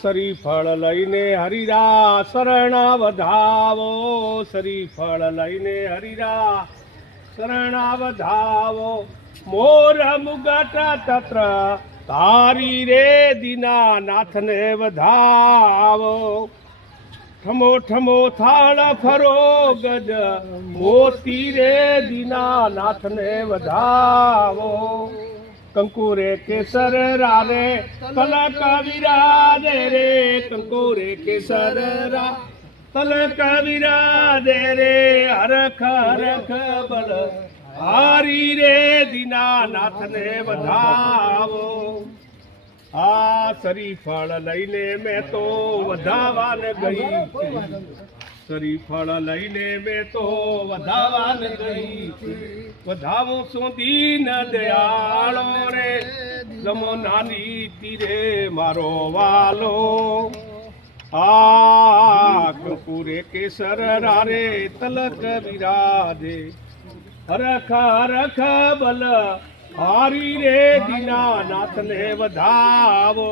શ્રીફળ લઈને હરિરા શરણા વધાવો, શ્રીફળ લઈને હરિરા શરણા વધાવો, મોર મુગટ તત્ર તારી રે દીનાનાથને વધાવો, ઠમો ઠમો થાળ ફરો ગજ મોતી રે દીનાનાથને વધાવો, કંકુરે કેસર રારે તલક વિરાજે રે, કંકુરે કેસર રા તલક વિરાજે રે, હરખ હરખ બલ હારી રે દીનાનાથને વધાવો. શ્રીફળ લઈને મેં તો વધાવાને ગઈ, શ્રીફળ લઈને મેં તો વધાવાને ગઈ, વધાવો શું દીન દયાળો રે, રમો નાની તીરે મારો વાલો, કંકુરે કેસર રારે તલક વિરાજે, હરખ હરખ બલ હારી રે દીનાનાથને વધાવો.